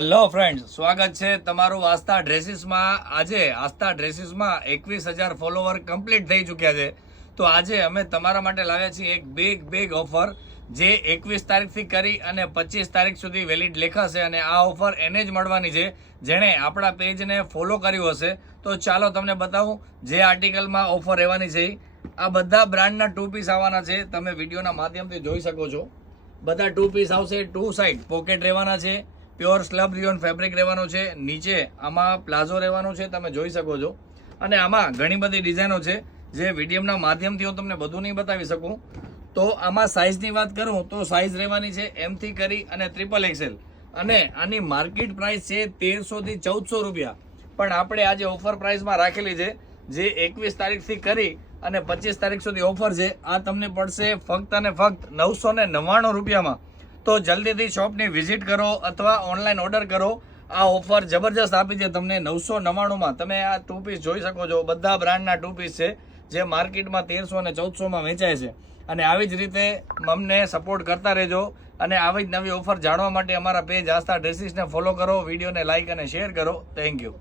Hello friends, સ્વાગત છે તમારું આસ્થા ડ્રેસીસમાં। આજે આસ્થા ડ્રેસીસમાં 21,000 ફોલોવર કમ્પ્લીટ થઈ ચૂક્યા છે। તો આજે અમે તમારા માટે લાવ્યા છીએ એક બિગ ઓફર, જે 21 તારીખથી કરી અને 25 તારીખ સુધી વેલિડ લેખાશે। અને આ ઓફર એને જ મળવાની છે જેણે આપણા પેજને ફોલો કર્યું હશે। તો ચાલો તમને બતાવું જે આર્ટિકલમાં ઓફર રહેવાની છે। આ બધા બ્રાન્ડના 2 પીસ આવવાના છે, તમે વિડીયોના માધ્યમથી જોઈ શકો છો। બધા 2 પીસ આવશે, 2 સાઈડ પોકેટ રહેવાના છે, પ્યોર સ્લબ રિયોન ફેબ્રિક રહેવાનો છે, નીચે આમાં પ્લાઝો રહેવાનો છે, તમે જોઈ શકો છો। અને આમાં ઘણી બધી ડિઝાઇનો છે જે વિડીયોના માધ્યમથી હું તમને બધું નહીં બતાવી શકું। તો આમાં સાઇઝની વાત કરું તો સાઇઝ રહેવાની છે M થી કરી અને XXL, અને આની માર્કેટ પ્રાઇસ છે 1300 થી 1400 રૂપિયા, પણ આપણે આજે ઓફર પ્રાઇસમાં રાખેલી છે જે 21 તારીખથી કરી અને 25 તારીખ સુધી ઓફર છે। આ તમને પડશે ફક્ત અને ફક્ત 999 રૂપિયામાં। તો જલ્દીથી શોપની વિઝિટ કરો અથવા ઓનલાઈન ઓર્ડર કરો। આ ઓફર જબરજસ્ત આપી છે તમને 999માં। તમે આ 2 પીસ જોઈ શકો છો, બધા બ્રાન્ડના 2 પીસ છે જે માર્કેટમાં 1300 અને 1400માં વેચાય છે। અને આવી જ રીતે અમને સપોર્ટ કરતા રહેજો, અને આવી જ નવી ઓફર જાણવા માટે અમારા પેજ આસ્થા ડ્રેસીસને ફોલો કરો, વિડીયોને લાઇક અને શેર કરો। Thank you.